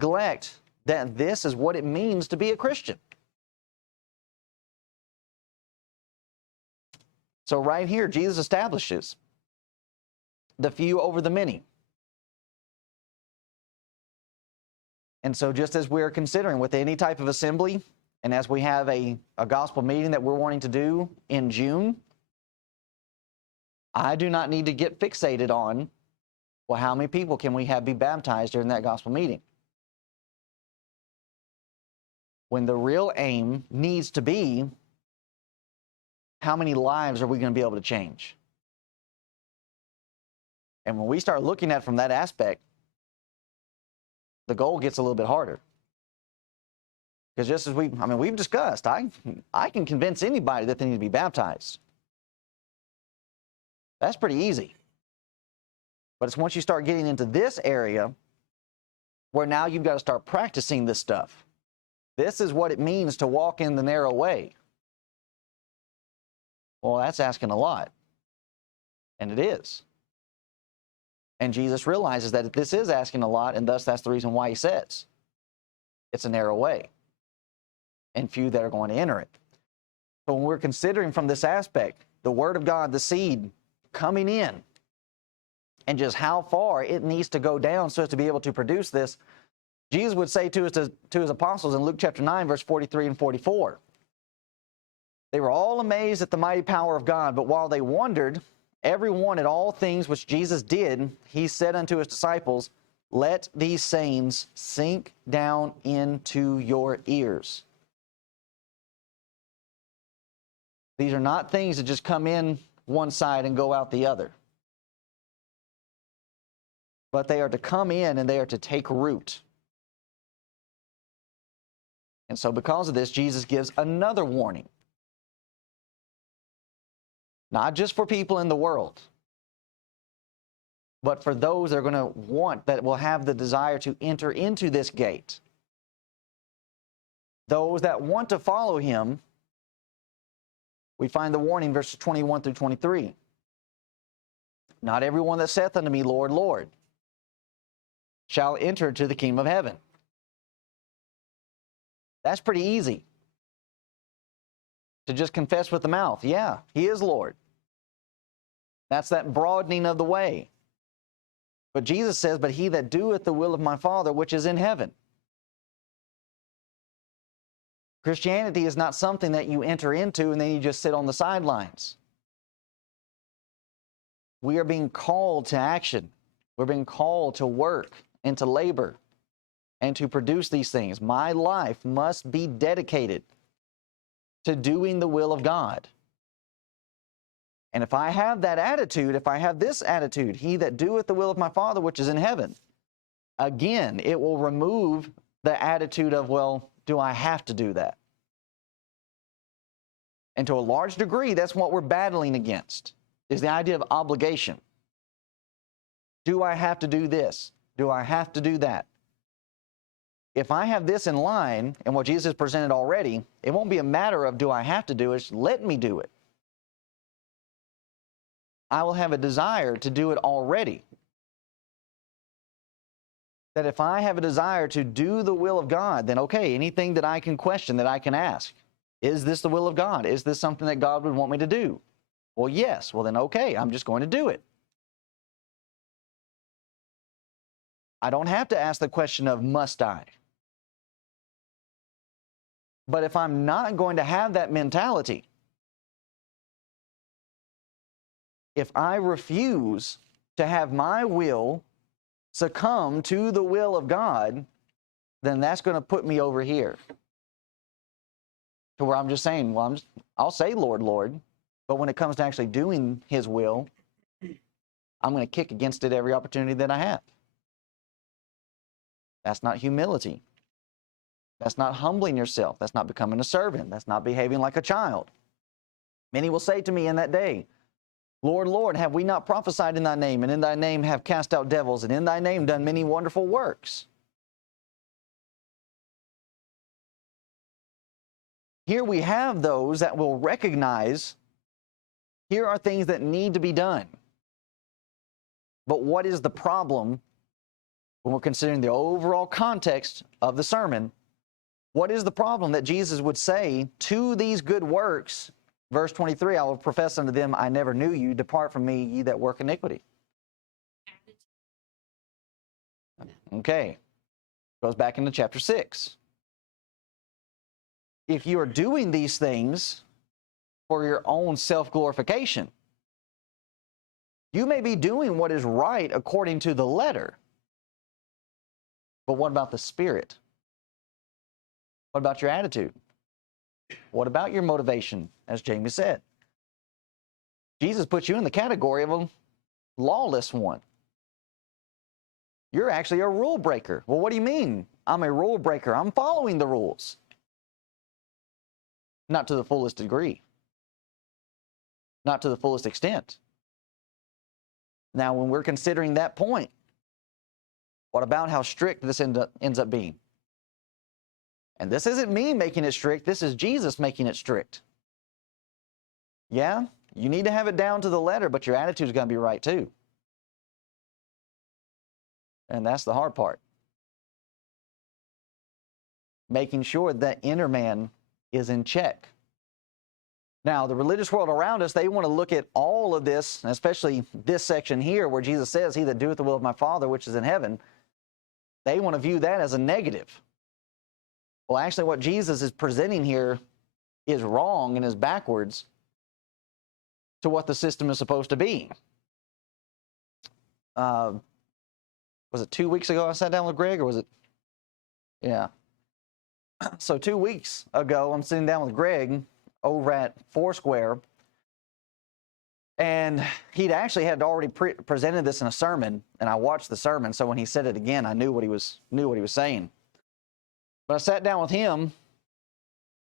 neglect that this is what it means to be a Christian. So right here, Jesus establishes the few over the many. And so just as we're considering with any type of assembly, and as we have a gospel meeting that we're wanting to do in June, I do not need to get fixated on, well, how many people can we have be baptized during that gospel meeting? When the real aim needs to be, how many lives are we going to be able to change? And when we start looking at it from that aspect, the goal gets a little bit harder. Because just as we've discussed, I can convince anybody that they need to be baptized. That's pretty easy. But it's once you start getting into this area where now you've got to start practicing this stuff. This is what it means to walk in the narrow way. Well, that's asking a lot. And it is. And Jesus realizes that this is asking a lot, and thus that's the reason why he says it's a narrow way and few that are going to enter it. So when we're considering from this aspect, the Word of God, the seed coming in, and just how far it needs to go down so as to be able to produce this, Jesus would say to his apostles in Luke chapter 9, verse 43 and 44, they were all amazed at the mighty power of God, but while they wondered, every one at all things which Jesus did, he said unto his disciples, let these sayings sink down into your ears. These are not things that just come in one side and go out the other. But they are to come in and they are to take root. And so because of this, Jesus gives another warning. Not just for people in the world, but for those that are going to want, that will have the desire to enter into this gate. Those that want to follow him, we find the warning, verses 21 through 23. Not everyone that saith unto me, Lord, Lord, shall enter into the kingdom of heaven. That's pretty easy. To just confess with the mouth, yeah, he is Lord. That's that broadening of the way. But Jesus says, but he that doeth the will of my Father which is in heaven. Christianity is not something that you enter into and then you just sit on the sidelines. We are being called to action. We're being called to work and to labor and to produce these things. My life must be dedicated to doing the will of God. And if I have that attitude, if I have this attitude, he that doeth the will of my Father which is in heaven, again, it will remove the attitude of, well, do I have to do that? And to a large degree, that's what we're battling against, is the idea of obligation. Do I have to do this? Do I have to do that? If I have this in line, and what Jesus has presented already, it won't be a matter of do I have to do it, it's let me do it. I will have a desire to do it already. That if I have a desire to do the will of God, then okay, anything that I can question, that I can ask, is this the will of God? Is this something that God would want me to do? Well, yes. Well, then okay, I'm just going to do it. I don't have to ask the question of must I? But if I'm not going to have that mentality, if I refuse to have my will succumb to the will of God, then that's going to put me over here. To where I'm just saying, well, I'll say Lord, Lord, but when it comes to actually doing his will, I'm going to kick against it every opportunity that I have. That's not humility. That's not humbling yourself. That's not becoming a servant. That's not behaving like a child. Many will say to me in that day, Lord, Lord, have we not prophesied in thy name, and in thy name have cast out devils, and in thy name done many wonderful works? Here we have those that will recognize, here are things that need to be done. But what is the problem when we're considering the overall context of the sermon, what is the problem that Jesus would say to these good works? Verse 23, I will profess unto them, I never knew you. Depart from me, ye that work iniquity. Okay. Goes back into chapter 6. If you are doing these things for your own self-glorification, you may be doing what is right according to the letter. But what about the spirit? What about your attitude? What about your motivation, as Jamie said? Jesus puts you in the category of a lawless one. You're actually a rule breaker. Well, what do you mean? I'm a rule breaker. I'm following the rules. Not to the fullest degree. Not to the fullest extent. Now, when we're considering that point, what about how strict this ends up being? And this isn't me making it strict. This is Jesus making it strict. Yeah, you need to have it down to the letter, but your attitude is going to be right too. And that's the hard part. Making sure that inner man is in check. Now, the religious world around us, they want to look at all of this, especially this section here where Jesus says, he that doeth the will of my Father which is in heaven, they want to view that as a negative. Well, actually, what Jesus is presenting here is wrong and is backwards to what the system is supposed to be. Was it 2 weeks ago I sat down with Greg, or was it? Yeah. So 2 weeks ago, I'm sitting down with Greg over at Foursquare, and he'd actually had already presented this in a sermon, and I watched the sermon, so when he said it again, I knew what he was saying. But I sat down with him,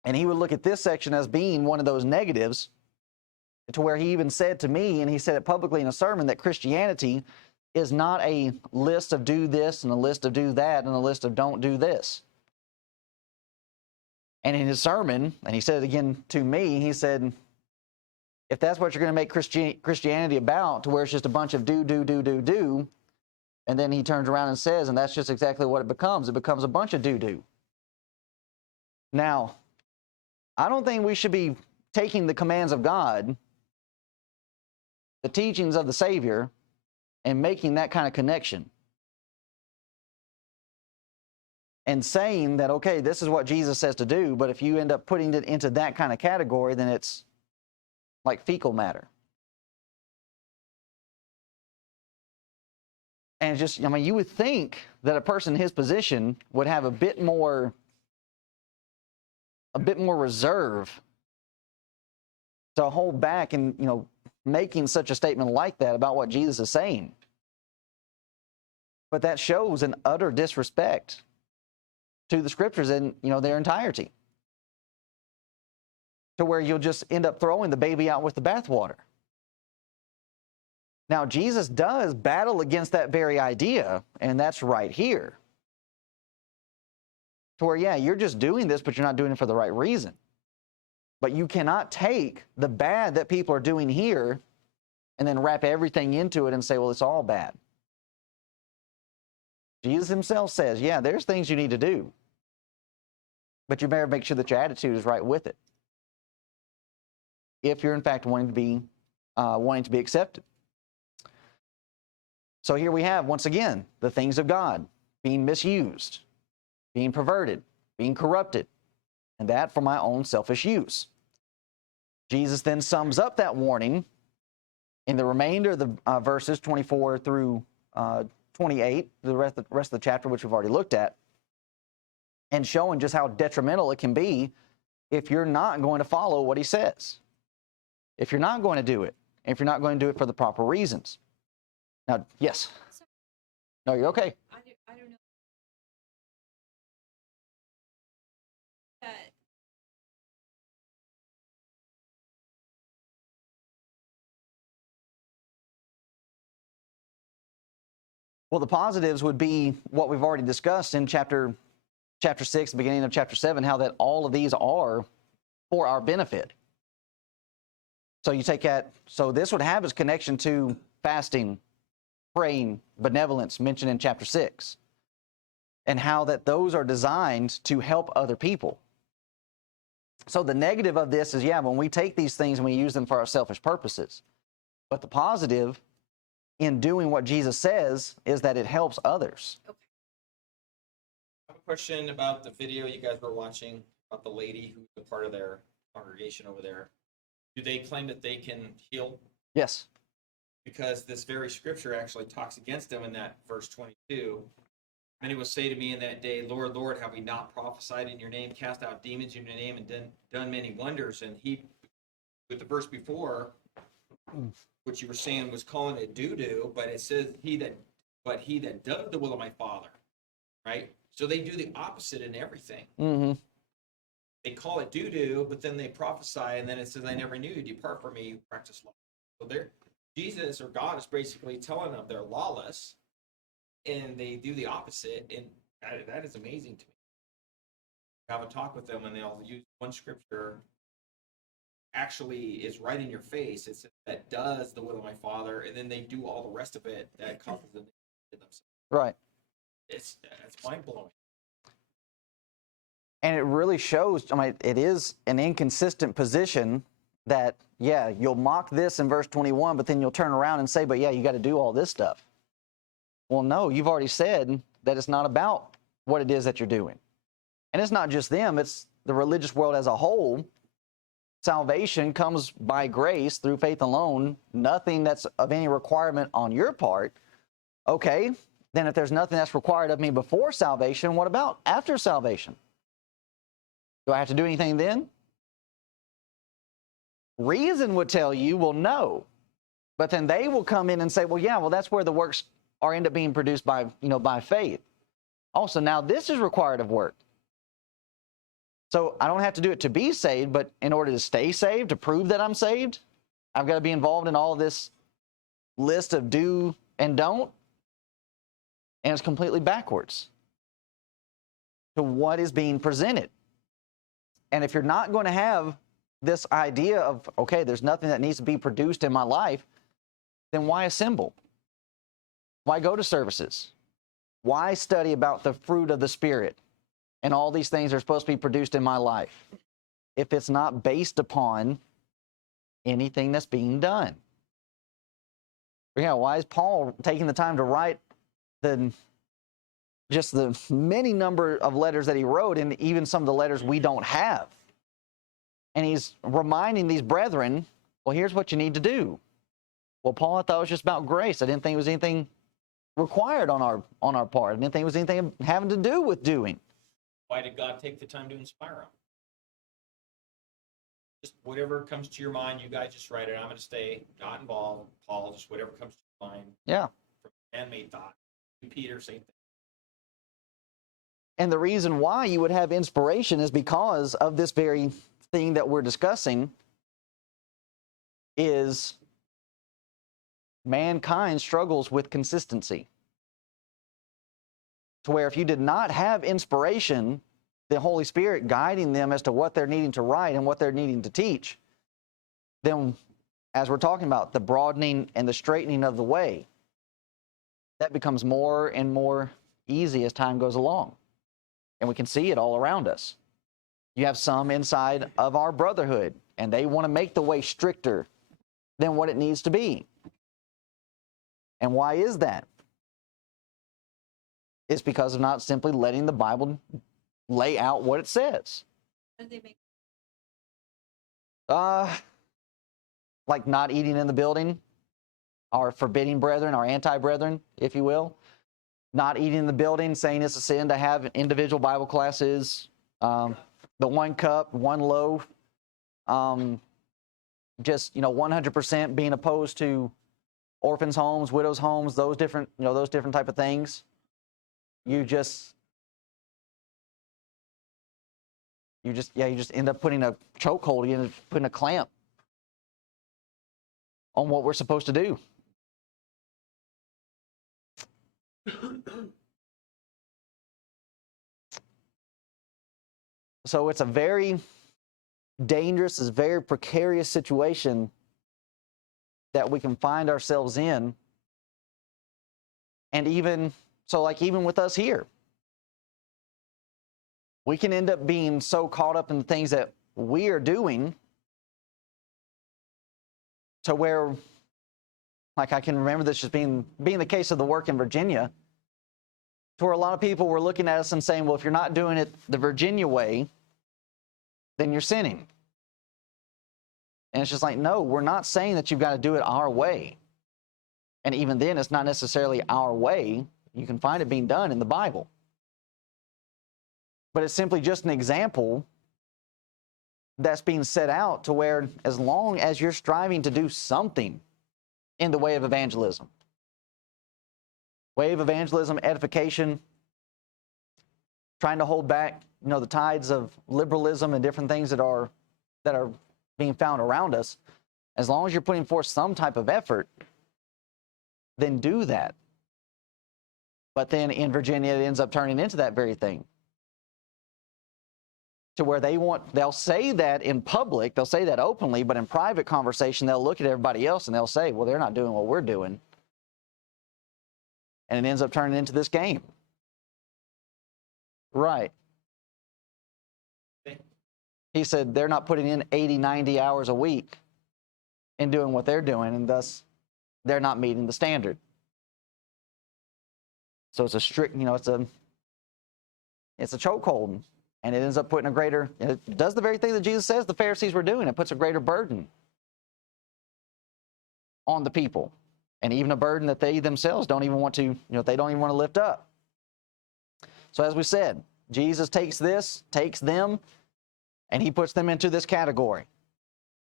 and he would look at this section as being one of those negatives, to where he even said to me, and he said it publicly in a sermon, that Christianity is not a list of do this and a list of do that and a list of don't do this. And in his sermon, and he said it again to me, he said, if that's what you're going to make Christianity about, to where it's just a bunch of do, and then he turns around and says, and that's just exactly what it becomes. It becomes a bunch of do. Now, I don't think we should be taking the commands of God, the teachings of the Savior, and making that kind of connection. And saying that, okay, this is what Jesus says to do, but if you end up putting it into that kind of category, then it's like fecal matter. And it's just, I mean, you would think that a person in his position would have a bit more reserve to hold back and, making such a statement like that about what Jesus is saying. But that shows an utter disrespect to the scriptures in, their entirety. To where you'll just end up throwing the baby out with the bathwater. Now, Jesus does battle against that very idea, and that's right here. To where, yeah, you're just doing this, but you're not doing it for the right reason. But you cannot take the bad that people are doing here and then wrap everything into it and say, well, it's all bad. Jesus himself says, yeah, there's things you need to do, but you better make sure that your attitude is right with it, if you're in fact wanting to be accepted. So here we have, once again, the things of God being misused, being perverted, being corrupted, and that for my own selfish use. Jesus then sums up that warning in the remainder of the verses 24 through 28, the rest of the chapter, which we've already looked at, and showing just how detrimental it can be if you're not going to follow what he says, if you're not going to do it, if you're not going to do it for the proper reasons. Now, yes. No, you're okay. I don't know. That Well, the positives would be what we've already discussed in chapter 6, the beginning of chapter 7, how that all of these are for our benefit. So you take that, so this would have its connection to fasting praying, benevolence mentioned in chapter 6, and how that those are designed to help other people. So the negative of this is, yeah, when we take these things and we use them for our selfish purposes. But the positive in doing what Jesus says is that it helps others. I have a question about the video you guys were watching about the lady who's a part of their congregation over there. Do they claim that they can heal? Yes. Because this very scripture actually talks against them in that verse 22. Many will say to me in that day, Lord, Lord, have we not prophesied in your name, cast out demons in your name, and done many wonders? And he, with the verse before, what you were saying was calling it doo-doo, but it says he that does the will of my Father, right? So they do the opposite in everything. Mm-hmm. They call it doo-doo, but then they prophesy, and then it says, I never knew you, depart from me, you practice law. So Jesus or God is basically telling them they're lawless, and they do the opposite, and that is amazing to me. Have a talk with them, and they'll use one scripture actually is right in your face. It's that does the will of my Father, and then they do all the rest of it that causes them to themselves. Right. It's mind blowing. And it really shows, I mean, it is an inconsistent position that, yeah, you'll mock this in verse 21, but then you'll turn around and say, but yeah, you got to do all this stuff. Well, no, you've already said that it's not about what it is that you're doing. And it's not just them, it's the religious world as a whole. Salvation comes by grace through faith alone, nothing that's of any requirement on your part. Okay, then if there's nothing that's required of me before salvation, what about after salvation? Do I have to do anything then? Reason would tell you, well, no. But then they will come in and say, well, yeah, well, that's where the works are end up being produced by, by faith. Also, now this is required of work. So I don't have to do it to be saved, but in order to stay saved, to prove that I'm saved, I've got to be involved in all of this list of do and don't. And it's completely backwards to what is being presented. And if you're not going to have this idea of, okay, there's nothing that needs to be produced in my life, then why assemble? Why go to services? Why study about the fruit of the Spirit and all these things that are supposed to be produced in my life if it's not based upon anything that's being done? Yeah, why is Paul taking the time to write just the many number of letters that he wrote, and even some of the letters we don't have? And he's reminding these brethren, well, here's what you need to do. Well, Paul, I thought it was just about grace. I didn't think it was anything required on our part. I didn't think it was anything having to do with doing. Why did God take the time to inspire them? Just whatever comes to your mind, you guys just write it. I'm going to stay not involved. Paul, just whatever comes to your mind. Yeah. From man-made thought. Peter, same thing. And the reason why you would have inspiration is because of this very thing that we're discussing, is mankind struggles with consistency. To where if you did not have inspiration, the Holy Spirit guiding them as to what they're needing to write and what they're needing to teach, then as we're talking about the broadening and the straightening of the way, that becomes more and more easy as time goes along. And we can see it all around us. You have some inside of our brotherhood, and they want to make the way stricter than what it needs to be. And why is that? It's because of not simply letting the Bible lay out what it says. How do they make Like not eating in the building, our forbidding brethren, our anti-brethren, if you will. Not eating in the building, saying it's a sin to have individual Bible classes, the one cup, one loaf, just 100% being opposed to orphans' homes, widows' homes, those different type of things. You just end up putting a chokehold, you end up putting a clamp on what we're supposed to do. So it's a very dangerous, it's a very precarious situation that we can find ourselves in And even so, like even with us here, we can end up being so caught up in the things that we are doing to where, like I can remember this just being the case of the work in Virginia, to where a lot of people were looking at us and saying, well, if you're not doing it the Virginia way, then you're sinning. And it's just like, no, we're not saying that you've got to do it our way. And even then, it's not necessarily our way. You can find it being done in the Bible. But it's simply just an example that's being set out to where as long as you're striving to do something in the way of evangelism, edification, trying to hold back, the tides of liberalism and different things that are being found around us, as long as you're putting forth some type of effort, then do that. But then in Virginia, it ends up turning into that very thing. To where they'll say that in public, they'll say that openly, but in private conversation, they'll look at everybody else and they'll say, well, they're not doing what we're doing. And it ends up turning into this game. Right. He said they're not putting in 80, 90 hours a week in doing what they're doing, and thus they're not meeting the standard. So it's a strict, it's a chokehold. And it ends up putting it does the very thing that Jesus says the Pharisees were doing. It puts a greater burden on the people. And even a burden that they themselves don't even want to, they don't even want to lift up. So as we said, Jesus takes them, and he puts them into this category.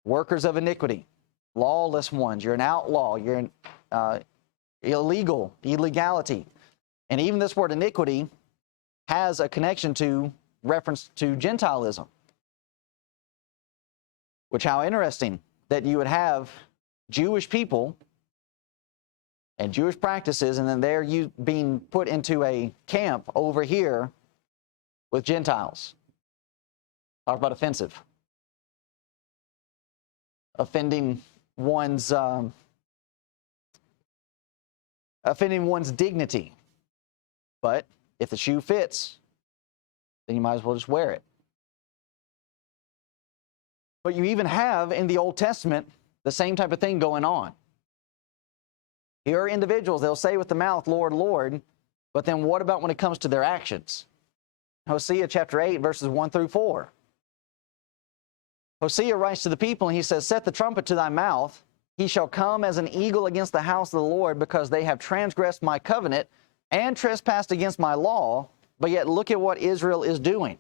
Workers of iniquity, lawless ones. You're an outlaw. You're an illegality. And even this word iniquity has a connection to reference to Gentilism. Which, how interesting that you would have Jewish people and Jewish practices, and then they're being put into a camp over here with Gentiles. Talk about offensive. Offending one's dignity. But if the shoe fits, then you might as well just wear it. But you even have in the Old Testament the same type of thing going on. Here are individuals, they'll say with the mouth, Lord, Lord, but then what about when it comes to their actions? Hosea chapter 8, verses 1 through 4. Hosea writes to the people and he says, set the trumpet to thy mouth. He shall come as an eagle against the house of the Lord, because they have transgressed my covenant and trespassed against my law. But yet look at what Israel is doing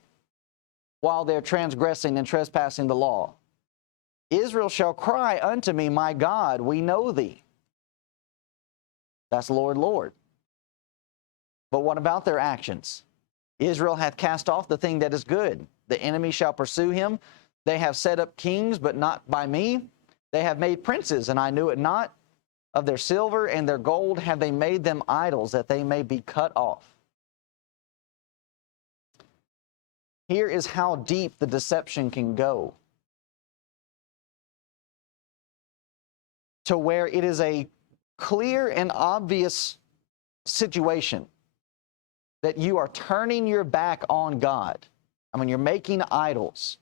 while they're transgressing and trespassing the law. Israel shall cry unto me, my God, we know thee. That's Lord, Lord. But what about their actions? Israel hath cast off the thing that is good. The enemy shall pursue him. They have set up kings, but not by me. They have made princes, and I knew it not. Of their silver and their gold have they made them idols, that they may be cut off. Here is how deep the deception can go. To where it is a clear and obvious situation that you are turning your back on God. I mean, you're making idols.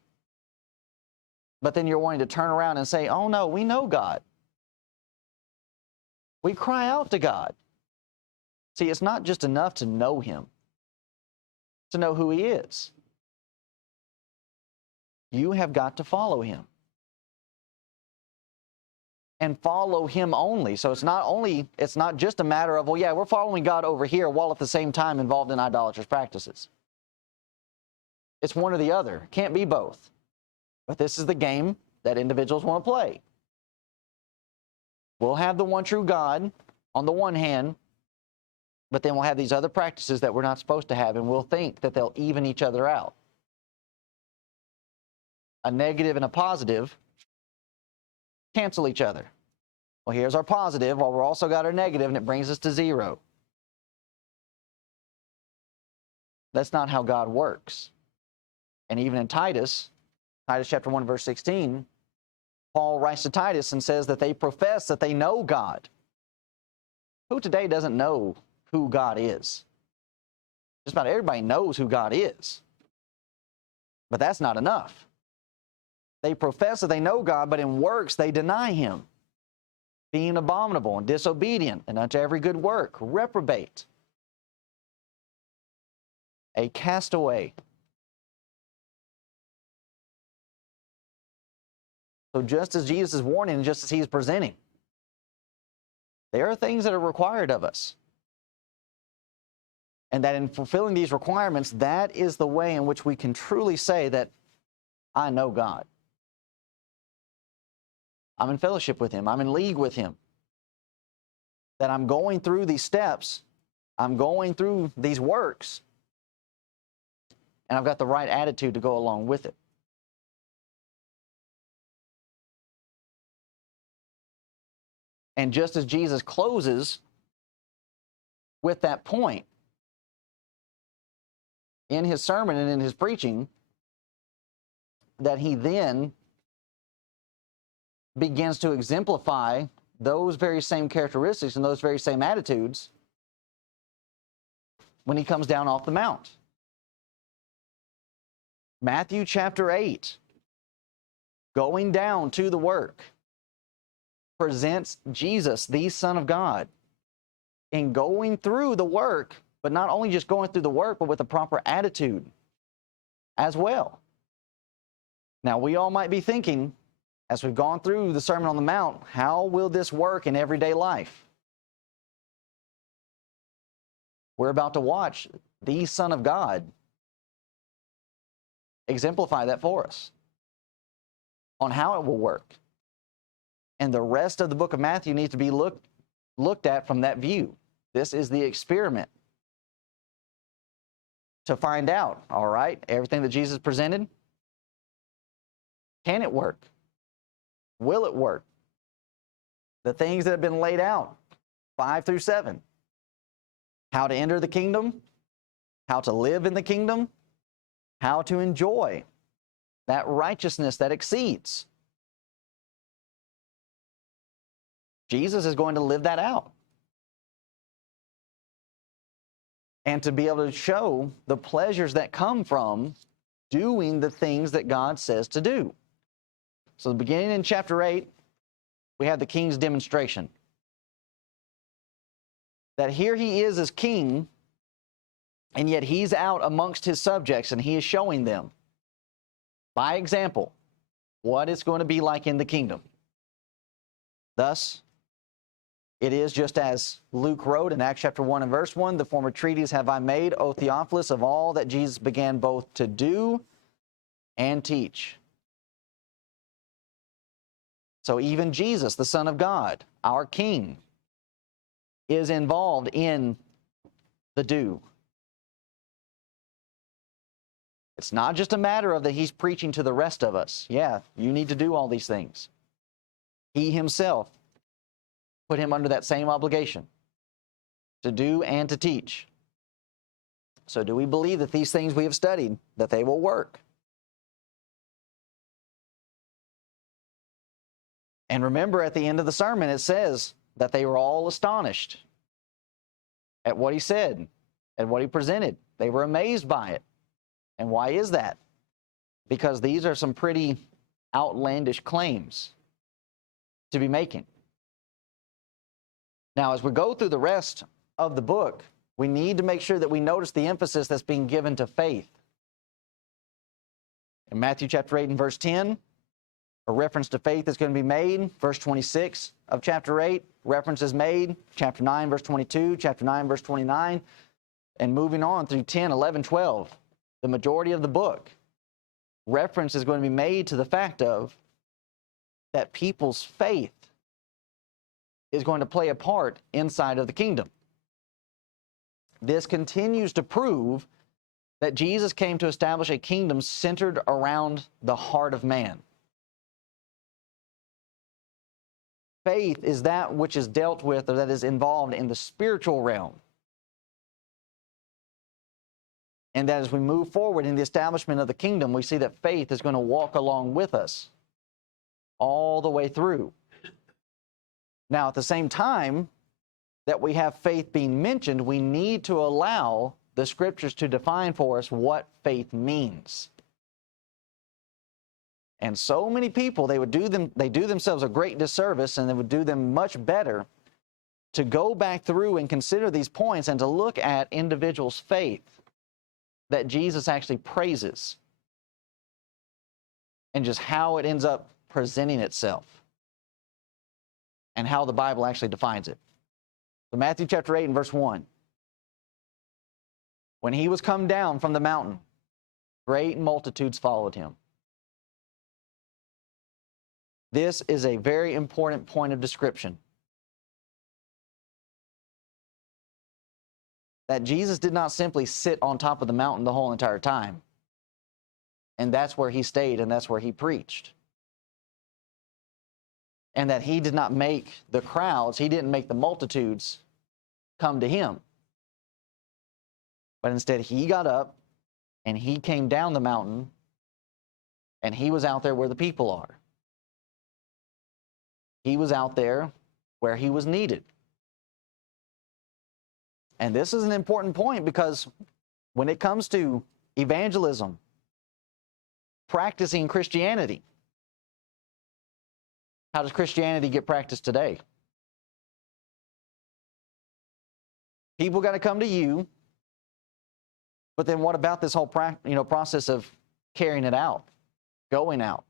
But then you're wanting to turn around and say, oh no, we know God. We cry out to God. See, it's not just enough to know Him, to know who He is. You have got to follow Him. And follow Him only. So it's not just a matter of, well, yeah, we're following God over here while at the same time involved in idolatrous practices. It's one or the other. It can't be both. But this is the game that individuals want to play. We'll have the one true God on the one hand, but then we'll have these other practices that we're not supposed to have, and we'll think that they'll even each other out. A negative and a positive cancel each other. Well, here's our positive, while we're also got our negative, and it brings us to zero. That's not how God works. And even in Titus chapter 1, verse 16, Paul writes to Titus and says that they profess that they know God. Who today doesn't know who God is. Just about everybody knows who God is. But that's not enough. They profess that they know God, but in works they deny him, being abominable and disobedient, and unto every good work, reprobate, a castaway. So just as Jesus is warning, and just as he's presenting, there are things that are required of us. And that in fulfilling these requirements, that is the way in which we can truly say that I know God. I'm in fellowship with him. I'm in league with him. That I'm going through these steps. I'm going through these works. And I've got the right attitude to go along with it. And just as Jesus closes with that point in his sermon and in his preaching, that he then begins to exemplify those very same characteristics and those very same attitudes when he comes down off the mount. Matthew chapter 8, going down to the work, presents Jesus, the Son of God, in going through the work, but not only just going through the work, but with a proper attitude as well. Now, we all might be thinking, as we've gone through the Sermon on the Mount, how will this work in everyday life? We're about to watch the Son of God exemplify that for us on how it will work. And the rest of the book of Matthew needs to be looked at from that view. This is the experiment to find out, all right, everything that Jesus presented, can it work? Will it work? The things that have been laid out, 5 through 7. How to enter the kingdom, how to live in the kingdom, how to enjoy that righteousness that exceeds. Jesus is going to live that out. And to be able to show the pleasures that come from doing the things that God says to do. So beginning in chapter 8, we have the king's demonstration. That here he is as king, and yet he's out amongst his subjects, and he is showing them, by example, what it's going to be like in the kingdom. Thus, it is just as Luke wrote in Acts chapter 1 and verse 1, the former treatise have I made, O Theophilus, of all that Jesus began both to do and teach. So even Jesus, the Son of God, our King, is involved in the do. It's not just a matter of that he's preaching to the rest of us. Yeah, you need to do all these things. He himself put him under that same obligation to do and to teach. So do we believe that these things we have studied, that they will work? And remember, at the end of the sermon, it says that they were all astonished at what he said, at what he presented. They were amazed by it. And why is that? Because these are some pretty outlandish claims to be making. Now, as we go through the rest of the book, we need to make sure that we notice the emphasis that's being given to faith. In Matthew chapter 8 and verse 10, a reference to faith is going to be made. Verse 26 of chapter 8, reference is made. Chapter 9, verse 22, chapter 9, verse 29, and moving on through 10, 11, 12. The majority of the book, reference is going to be made to the fact of that people's faith is going to play a part inside of the kingdom. This continues to prove that Jesus came to establish a kingdom centered around the heart of man. Faith is that which is dealt with or that is involved in the spiritual realm. And that as we move forward in the establishment of the kingdom, we see that faith is going to walk along with us all the way through. Now, at the same time, that we have faith being mentioned, we need to allow the scriptures to define for us what faith means. And so many people, they do themselves a great disservice, and it would do them much better to go back through and consider these points and to look at individuals' faith that Jesus actually praises and just how it ends up presenting itself and how the Bible actually defines it. So Matthew chapter 8 and verse 1. When he was come down from the mountain, great multitudes followed him. This is a very important point of description. That Jesus did not simply sit on top of the mountain the whole entire time. And that's where he stayed and that's where he preached. And that he did not make the crowds, he didn't make the multitudes come to him. But instead he got up and he came down the mountain and he was out there where the people are. He was out there where he was needed. And this is an important point because when it comes to evangelism, practicing Christianity, how does Christianity get practiced today? People got to come to you, but then what about this whole process of carrying it out, going out?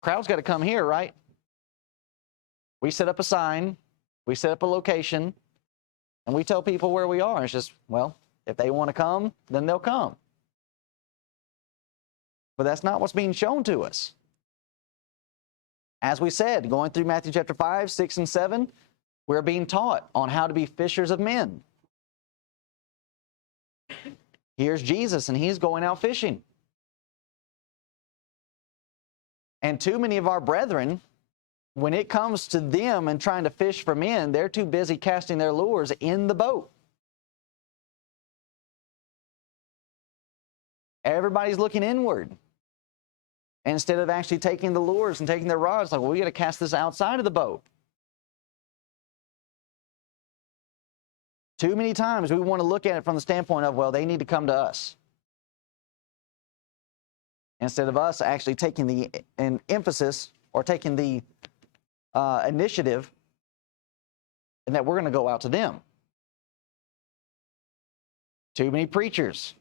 Crowd's got to come here, right? We set up a sign, we set up a location, and we tell people where we are. It's just, well, if they want to come, then they'll come. But that's not what's being shown to us. As we said, going through Matthew chapter 5, 6, and 7, we're being taught on how to be fishers of men. Here's Jesus, and he's going out fishing. And too many of our brethren, when it comes to them and trying to fish for men, they're too busy casting their lures in the boat. Everybody's looking inward. Instead of actually taking the lures and taking their rods, like, well, we got to cast this outside of the boat. Too many times we want to look at it from the standpoint of, well, they need to come to us. Instead of us actually taking an emphasis or taking the initiative and that we're going to go out to them. Too many preachers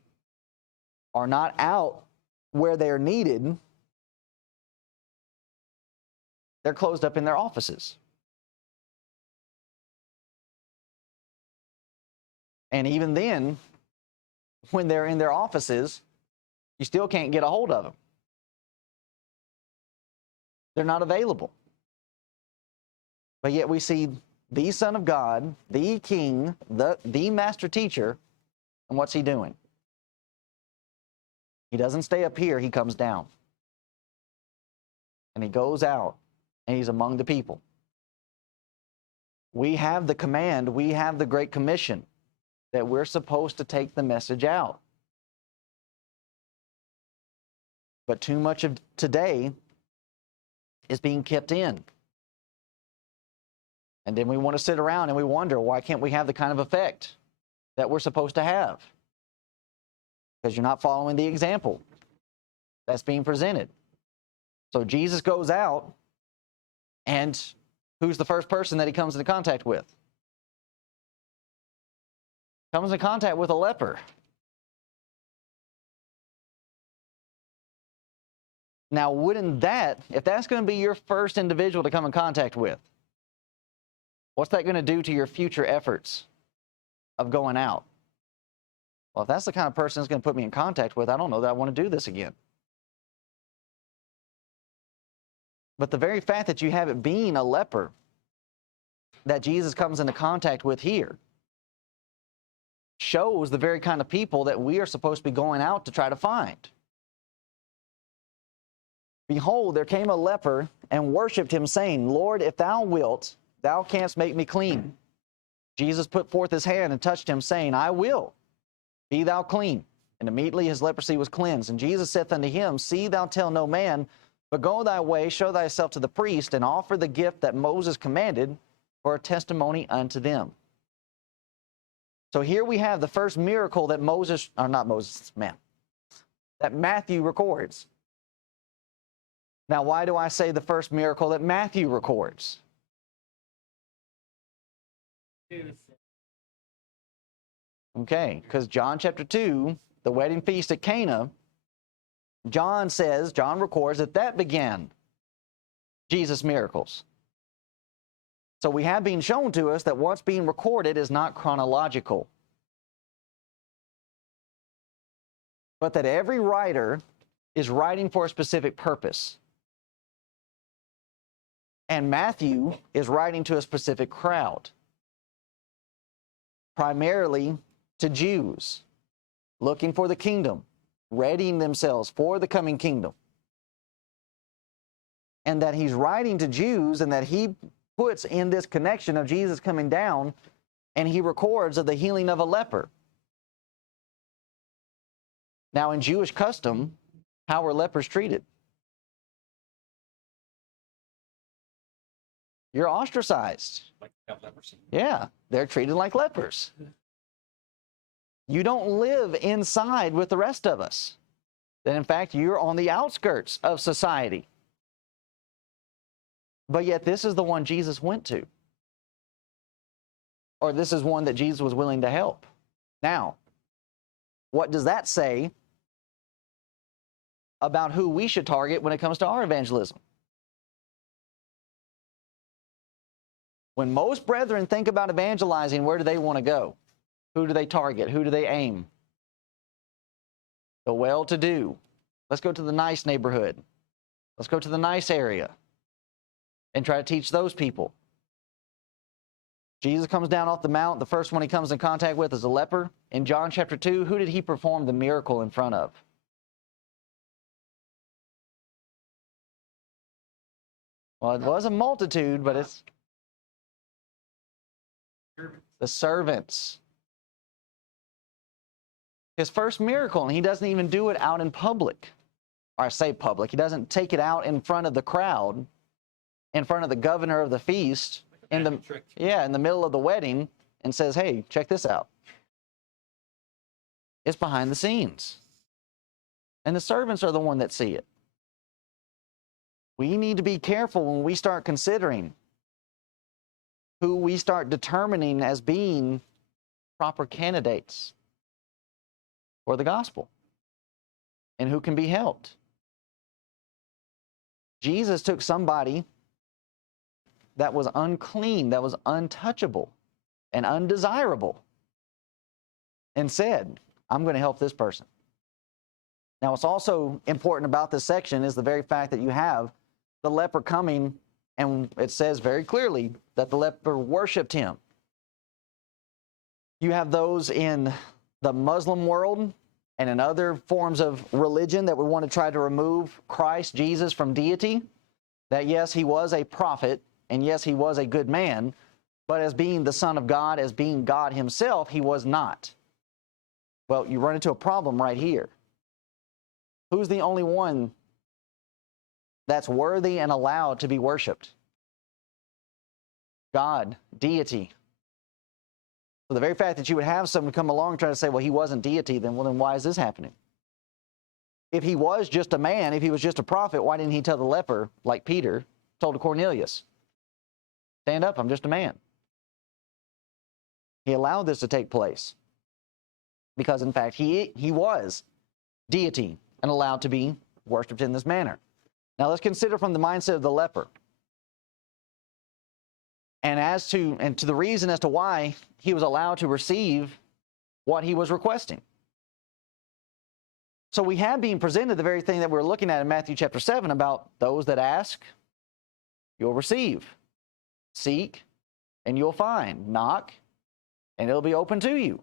are not out where they're needed. They're closed up in their offices. And even then, when they're in their offices, you still can't get a hold of them. They're not available. But yet we see the Son of God, the King, the Master Teacher, and what's he doing? He doesn't stay up here, he comes down. And he goes out, and he's among the people. We have the command, we have the Great Commission, that we're supposed to take the message out. But too much of today is being kept in. And then we want to sit around and we wonder, why can't we have the kind of effect that we're supposed to have? Because you're not following the example that's being presented. So Jesus goes out, and who's the first person that he comes into contact with? Comes in contact with a leper. Now, wouldn't that, if that's going to be your first individual to come in contact with, what's that going to do to your future efforts of going out? Well, if that's the kind of person that's going to put me in contact with, I don't know that I want to do this again. But the very fact that you have it being a leper that Jesus comes into contact with here shows the very kind of people that we are supposed to be going out to try to find. Behold, there came a leper and worshipped him, saying, Lord, if thou wilt, thou canst make me clean. Jesus put forth his hand and touched him, saying, I will, be thou clean. And immediately his leprosy was cleansed. And Jesus saith unto him, See thou tell no man, But go thy way, show thyself to the priest, and offer the gift that Moses commanded for a testimony unto them. So here we have the first miracle that that Matthew records. Now, why do I say the first miracle that Matthew records? Okay, because John chapter 2, the wedding feast at Cana, John records that began Jesus' miracles. So we have been shown to us that what's being recorded is not chronological, but that every writer is writing for a specific purpose. And Matthew is writing to a specific crowd, primarily to Jews, looking for the kingdom, readying themselves for the coming kingdom. And that he's writing to Jews, and that he puts in this connection of Jesus coming down, and he records of the healing of a leper. Now, in Jewish custom, how were lepers treated? You're ostracized. Like they have leprosy. Yeah, they're treated like lepers. You don't live inside with the rest of us. That in fact, you're on the outskirts of society. But yet this is the one Jesus went to. Or this is one that Jesus was willing to help. Now, what does that say about who we should target when it comes to our evangelism? When most brethren think about evangelizing, where do they want to go? Who do they target? Who do they aim? The well-to-do. Let's go to the nice neighborhood. Let's go to the nice area and try to teach those people. Jesus comes down off the mount. The first one he comes in contact with is a leper. In John chapter 2, who did he perform the miracle in front of? Well, it was a multitude, but it's the servants. His first miracle, and he doesn't even do it out in public. Or I say public, he doesn't take it out in front of the crowd, in front of the governor of the feast, in the middle of the wedding, and says, hey, check this out. It's behind the scenes. And the servants are the one that see it. We need to be careful when we start considering who we start determining as being proper candidates for the gospel and who can be helped. Jesus took somebody that was unclean, that was untouchable and undesirable, and said, I'm going to help this person. Now, what's also important about this section is the very fact that you have the leper coming, and it says very clearly that the leper worshiped him. You have those in the Muslim world and in other forms of religion that would want to try to remove Christ, Jesus, from deity, that yes, he was a prophet, and yes, he was a good man, but as being the Son of God, as being God himself, he was not. Well, you run into a problem right here. Who's the only one that's worthy and allowed to be worshiped? God, deity. So the very fact that you would have someone come along and try to say, well, he wasn't deity, then why is this happening? If he was just a man, if he was just a prophet, why didn't he tell the leper, like Peter told to Cornelius, stand up, I'm just a man? He allowed this to take place because, in fact, he was deity and allowed to be worshipped in this manner. Now let's consider from the mindset of the leper. And to the reason as to why he was allowed to receive what he was requesting. So we have been presented the very thing that we're looking at in Matthew chapter 7 about those that ask, you'll receive. Seek, and you'll find. Knock, and it'll be open to you.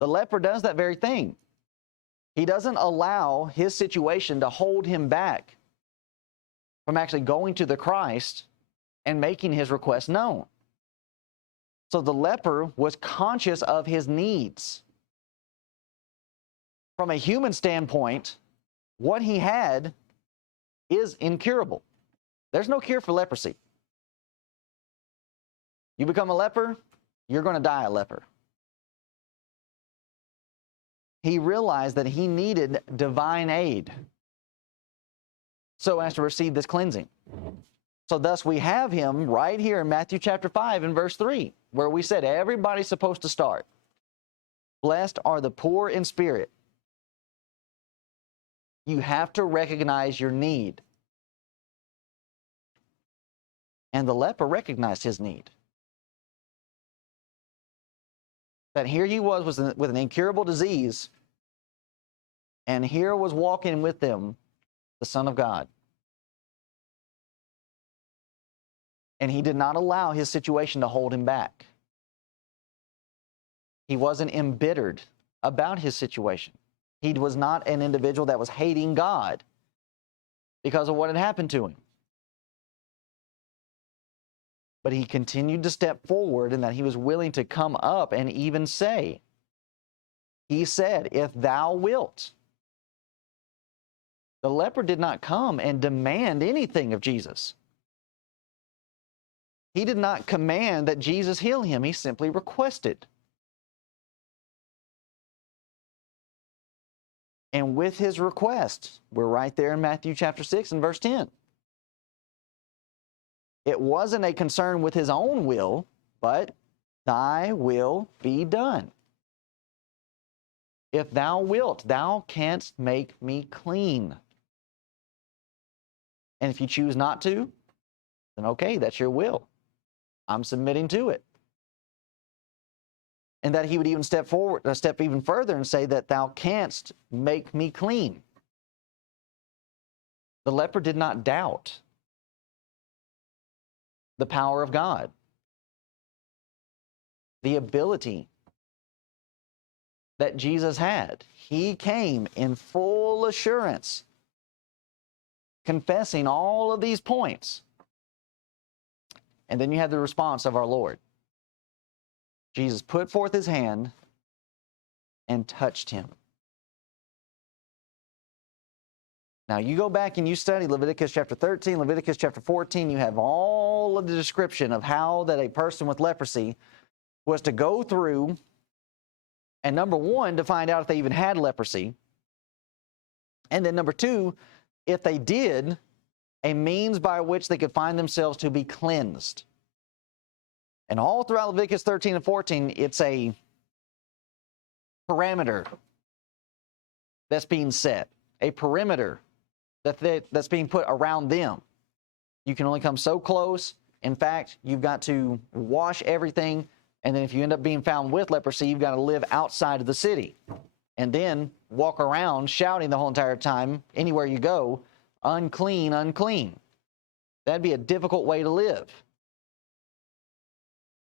The leper does that very thing. He doesn't allow his situation to hold him back from actually going to the Christ and making his request known. So the leper was conscious of his needs. From a human standpoint, what he had is incurable. There's no cure for leprosy. You become a leper, you're going to die a leper. He realized that he needed divine aid so as to receive this cleansing. So thus we have him right here in Matthew chapter 5 and verse 3, where we said everybody's supposed to start. Blessed are the poor in spirit. You have to recognize your need. And the leper recognized his need. That here he was with an incurable disease, and here was walking with them the Son of God. And he did not allow his situation to hold him back. He wasn't embittered about his situation. He was not an individual that was hating God because of what had happened to him. But he continued to step forward in that he was willing to come up and even say, he said, if thou wilt. The leper did not come and demand anything of Jesus. He did not command that Jesus heal him. He simply requested. And with his request, we're right there in Matthew chapter 6 and verse 10. It wasn't a concern with his own will, but thy will be done. If thou wilt, thou canst make me clean. And if you choose not to, then okay, that's your will. I'm submitting to it. And that he would even step forward, a step even further and say that thou canst make me clean. The leper did not doubt the power of God, the ability that Jesus had. He came in full assurance, confessing all of these points. And then you have the response of our Lord. Jesus put forth his hand and touched him. Now you go back and you study Leviticus chapter 13, Leviticus chapter 14, you have all of the description of how that a person with leprosy was to go through, and number one, to find out if they even had leprosy, and then number two, if they did, a means by which they could find themselves to be cleansed. And all throughout Leviticus 13 and 14, it's a parameter that's being set, a perimeter that's being put around them. You can only come so close. In fact, you've got to wash everything, and then if you end up being found with leprosy, you've got to live outside of the city and then walk around shouting the whole entire time, anywhere you go, unclean, unclean. That'd be a difficult way to live.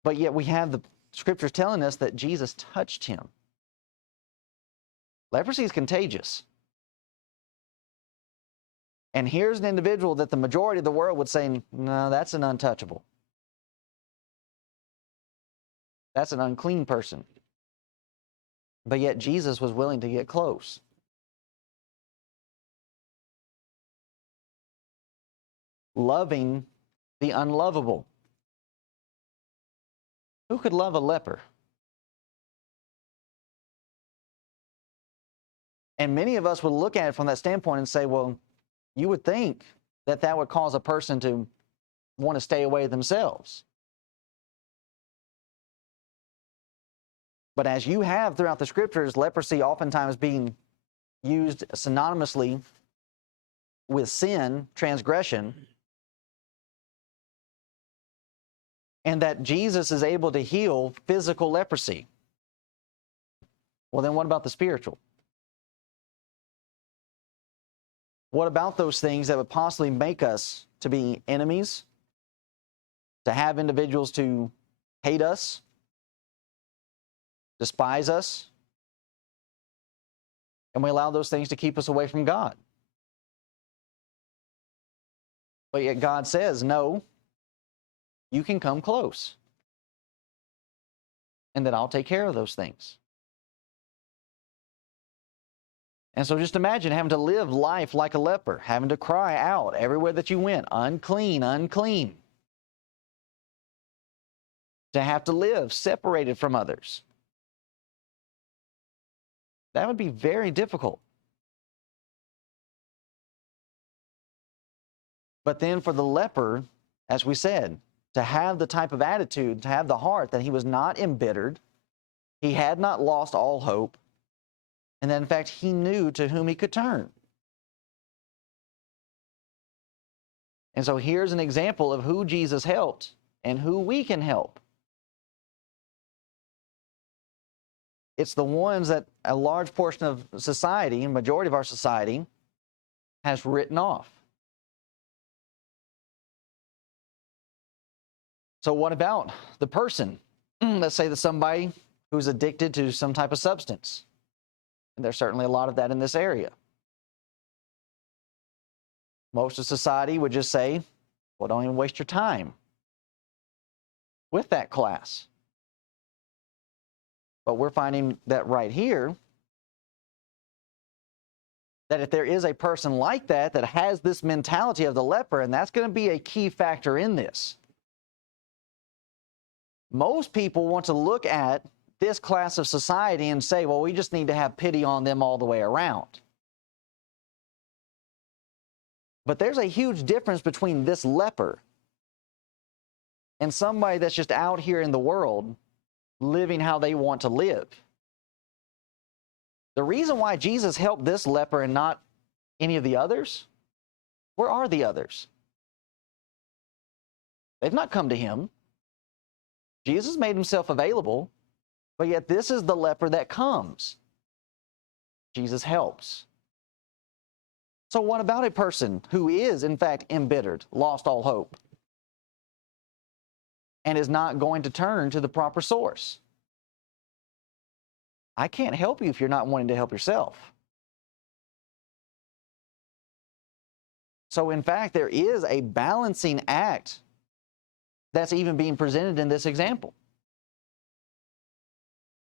But yet we have the scriptures telling us that Jesus touched him. Leprosy is contagious. And here's an individual that the majority of the world would say, no, that's an untouchable. That's an unclean person. But yet Jesus was willing to get close. Loving the unlovable. Who could love a leper? And many of us would look at it from that standpoint and say, well, you would think that that would cause a person to want to stay away themselves. But as you have throughout the scriptures, leprosy oftentimes being used synonymously with sin, transgression, and that Jesus is able to heal physical leprosy. Well, then what about the spiritual? What about those things that would possibly make us to be enemies, to have individuals to hate us, despise us, and we allow those things to keep us away from God? But yet God says, no, you can come close, and then I'll take care of those things. And so just imagine having to live life like a leper, having to cry out everywhere that you went, unclean, unclean. To have to live separated from others. That would be very difficult. But then for the leper, as we said, to have the type of attitude, to have the heart that he was not embittered, he had not lost all hope, and that in fact he knew to whom he could turn. And so here's an example of who Jesus helped and who we can help. It's the ones that a large portion of society, a majority of our society, has written off. So what about the person? Let's say that somebody who's addicted to some type of substance. And there's certainly a lot of that in this area. Most of society would just say, well, don't even waste your time with that class. But we're finding that right here, that if there is a person like that, that has this mentality of the leper, and that's going to be a key factor in this. Most people want to look at this class of society and say, well, we just need to have pity on them all the way around. But there's a huge difference between this leper and somebody that's just out here in the world living how they want to live. The reason why Jesus helped this leper and not any of the others, where are the others? They've not come to him. Jesus made himself available, but yet this is the leper that comes. Jesus helps. So what about a person who is, in fact, embittered, lost all hope, and is not going to turn to the proper source? I can't help you if you're not wanting to help yourself. So in fact, there is a balancing act that's even being presented in this example.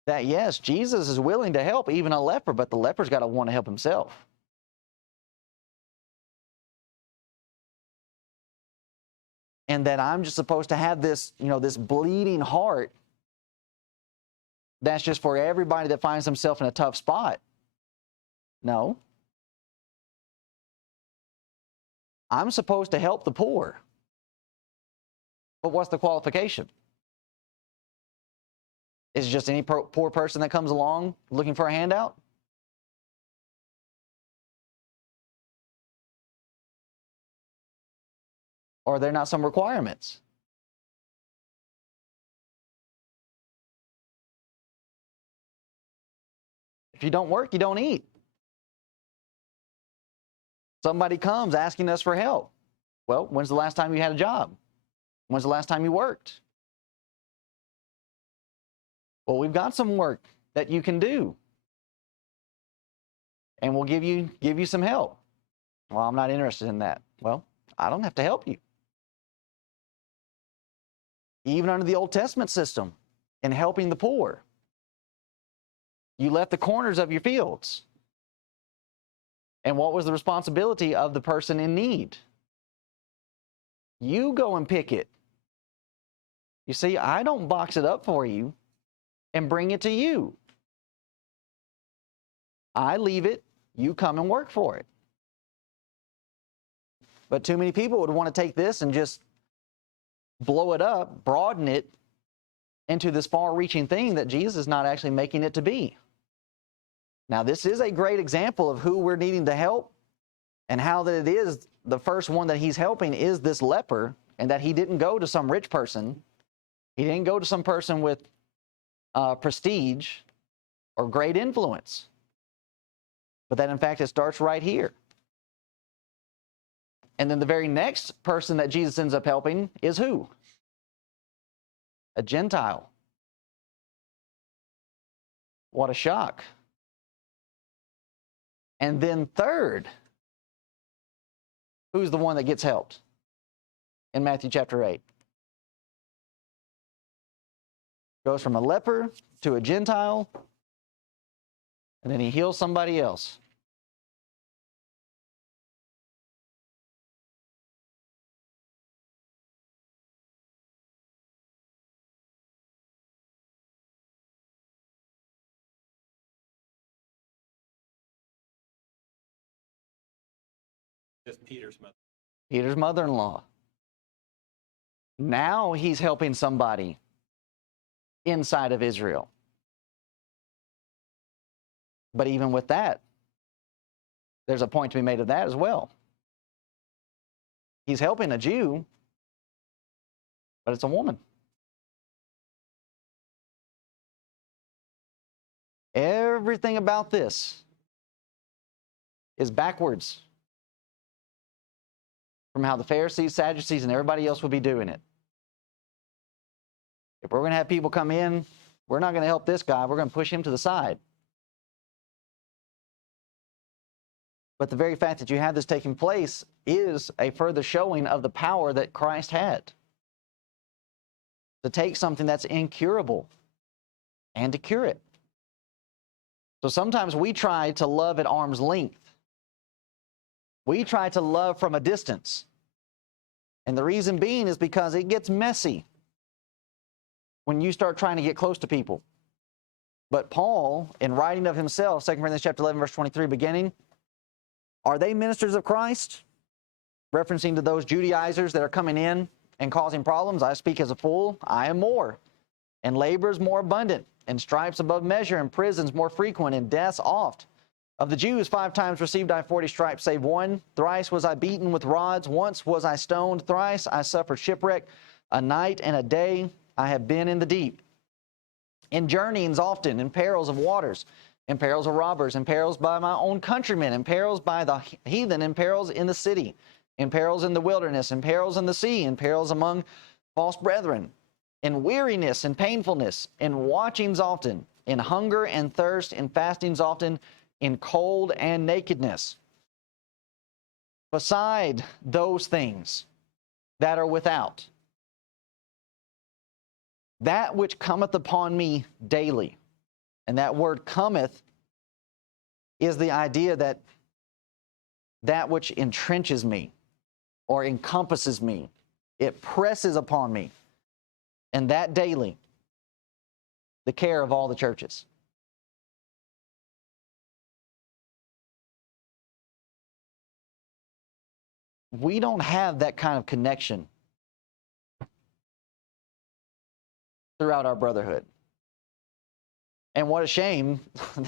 That yes, Jesus is willing to help even a leper, but the leper's got to want to help himself. And that I'm just supposed to have this, this bleeding heart that's just for everybody that finds themselves in a tough spot. No. I'm supposed to help the poor. But what's the qualification? Is it just any poor person that comes along looking for a handout? Or are there not some requirements? If you don't work, you don't eat. Somebody comes asking us for help. Well, when's the last time you had a job? When's the last time you worked? Well, we've got some work that you can do. And we'll give you some help. Well, I'm not interested in that. Well, I don't have to help you. Even under the Old Testament system, in helping the poor, you left the corners of your fields. And what was the responsibility of the person in need? You go and pick it. You see, I don't box it up for you and bring it to you. I leave it, you come and work for it. But too many people would want to take this and just blow it up, broaden it into this far-reaching thing that Jesus is not actually making it to be. Now, this is a great example of who we're needing to help and how that it is the first one that he's helping is this leper, and that he didn't go to some rich person. He didn't go to some person with prestige or great influence. But that, in fact, it starts right here. And then the very next person that Jesus ends up helping is who? A Gentile. What a shock. And then third, who's the one that gets helped in Matthew chapter 8? Goes from a leper to a Gentile, and then he heals somebody else. Just Peter's mother. Peter's mother-in-law. Now he's helping somebody inside of Israel. But even with that, there's a point to be made of that as well. He's helping a Jew, but it's a woman. Everything about this is backwards from how the Pharisees, Sadducees, and everybody else would be doing it. If we're going to have people come in, we're not going to help this guy. We're going to push him to the side. But the very fact that you have this taking place is a further showing of the power that Christ had to take something that's incurable and to cure it. So sometimes we try to love at arm's length. We try to love from a distance. And the reason being is because it gets messy when you start trying to get close to people. But Paul, in writing of himself, 2 Corinthians chapter 11, verse 23, beginning, are they ministers of Christ? Referencing to those Judaizers that are coming in and causing problems. I speak as a fool. I am more. And labors more abundant. And stripes above measure. And prisons more frequent. And deaths oft. Of the Jews 5 times received I 40 stripes, save one. Thrice was I beaten with rods. Once was I stoned. Thrice I suffered shipwreck. A night and a day I have been in the deep. In journeyings often. In perils of waters. In perils of robbers, in perils by my own countrymen, in perils by the heathen, in perils in the city, in perils in the wilderness, in perils in the sea, in perils among false brethren, in weariness and painfulness, in watchings often, in hunger and thirst, in fastings often, in cold and nakedness. Beside those things that are without, that which cometh upon me daily. And that word cometh is the idea that that which entrenches me or encompasses me. It presses upon me. And that daily, the care of all the churches. We don't have that kind of connection throughout our brotherhood. And what a shame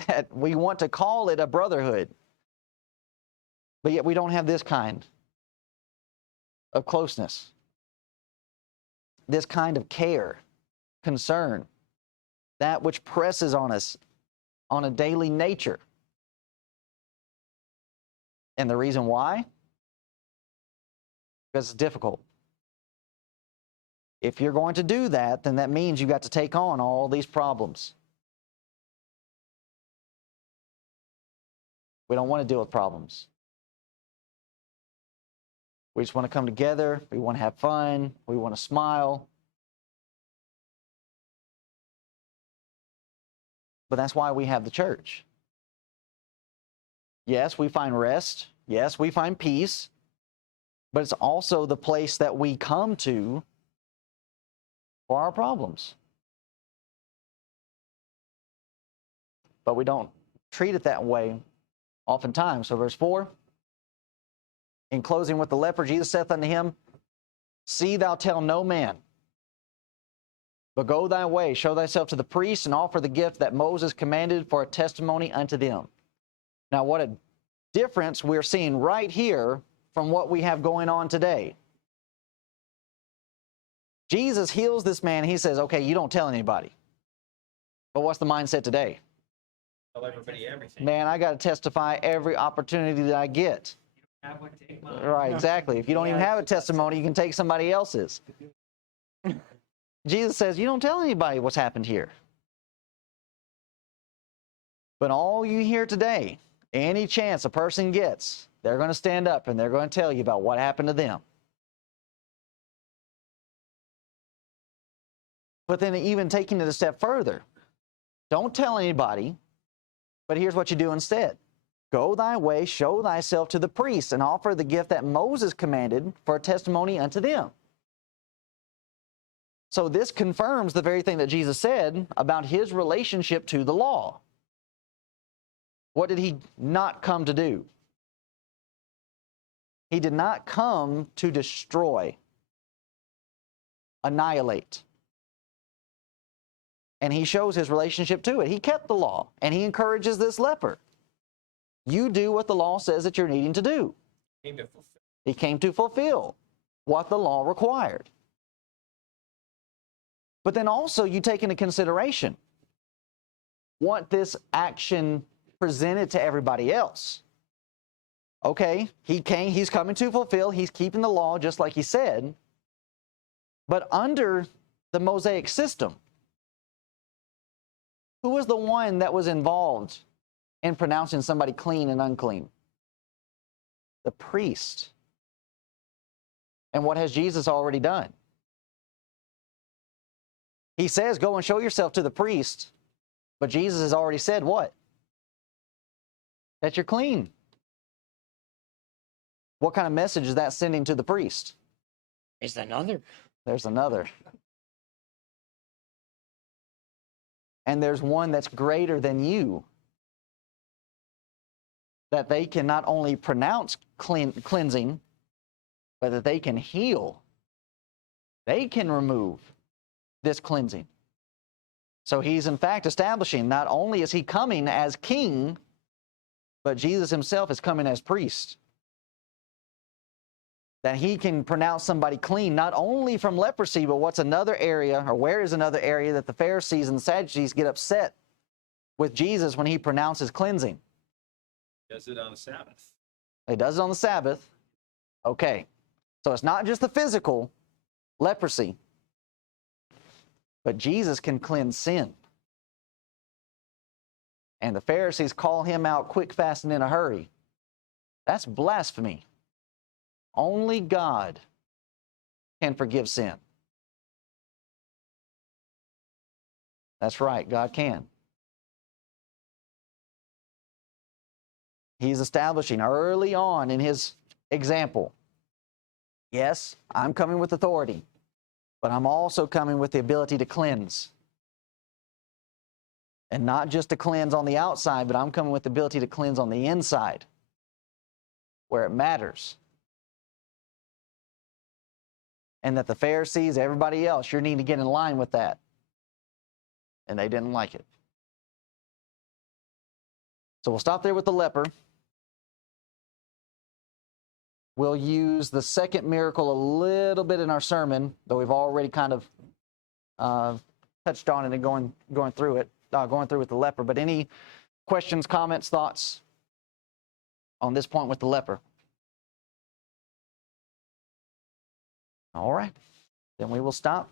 that we want to call it a brotherhood. But yet we don't have this kind of closeness. This kind of care, concern. That which presses on us on a daily nature. And the reason why? Because it's difficult. If you're going to do that, then that means you've got to take on all these problems. We don't want to deal with problems. We just want to come together. We want to have fun. We want to smile. But that's why we have the church. Yes, we find rest. Yes, we find peace. But it's also the place that we come to for our problems. But we don't treat it that way oftentimes. So verse 4, in closing with the leper, Jesus saith unto him, see thou tell no man, but go thy way, show thyself to the priest, and offer the gift that Moses commanded for a testimony unto them. Now what a difference we're seeing right here from what we have going on today. Jesus heals this man. He says, okay, you don't tell anybody. But what's the mindset today? Tell everybody everything. Man, I got to testify every opportunity that I get. Have one, take mine. Right, exactly. If you don't even have a testimony, you can take somebody else's. Jesus says, you don't tell anybody what's happened here. But all you hear today, any chance a person gets, they're going to stand up and they're going to tell you about what happened to them. But then even taking it a step further, don't tell anybody, but here's what you do instead. Go thy way, show thyself to the priest, and offer the gift that Moses commanded for a testimony unto them. So this confirms the very thing that Jesus said about his relationship to the law. What did he not come to do? He did not come to destroy, annihilate. And he shows his relationship to it. He kept the law, and he encourages this leper. You do what the law says that you're needing to do. Came to fulfill. He came to fulfill what the law required. But then also you take into consideration what this action presented to everybody else. Okay, he's coming to fulfill, he's keeping the law just like he said, but under the Mosaic system, who was the one that was involved in pronouncing somebody clean and unclean? The priest. And what has Jesus already done? He says, go and show yourself to the priest. But Jesus has already said what? That you're clean. What kind of message is that sending to the priest? Is another. There's another. And there's one that's greater than you. That they can not only pronounce cleansing, but that they can heal. They can remove this cleansing. So he's in fact establishing, not only is he coming as king, but Jesus himself is coming as priest. That he can pronounce somebody clean, not only from leprosy, but what's another area, or where is another area that the Pharisees and the Sadducees get upset with Jesus when he pronounces cleansing? Does it on the Sabbath. He does it on the Sabbath. Okay. So it's not just the physical leprosy, but Jesus can cleanse sin. And the Pharisees call him out quick, fast, and in a hurry. That's blasphemy. Only God can forgive sin. That's right, God can. He's establishing early on in his example, yes, I'm coming with authority, but I'm also coming with the ability to cleanse. And not just to cleanse on the outside, but I'm coming with the ability to cleanse on the inside, where it matters. And that the Pharisees, everybody else, you're needing to get in line with that. And they didn't like it. So we'll stop there with the leper. We'll use the second miracle a little bit in our sermon, though we've already kind of touched on it and going through it, going through with the leper. But any questions, comments, thoughts on this point with the leper? All right, then we will stop.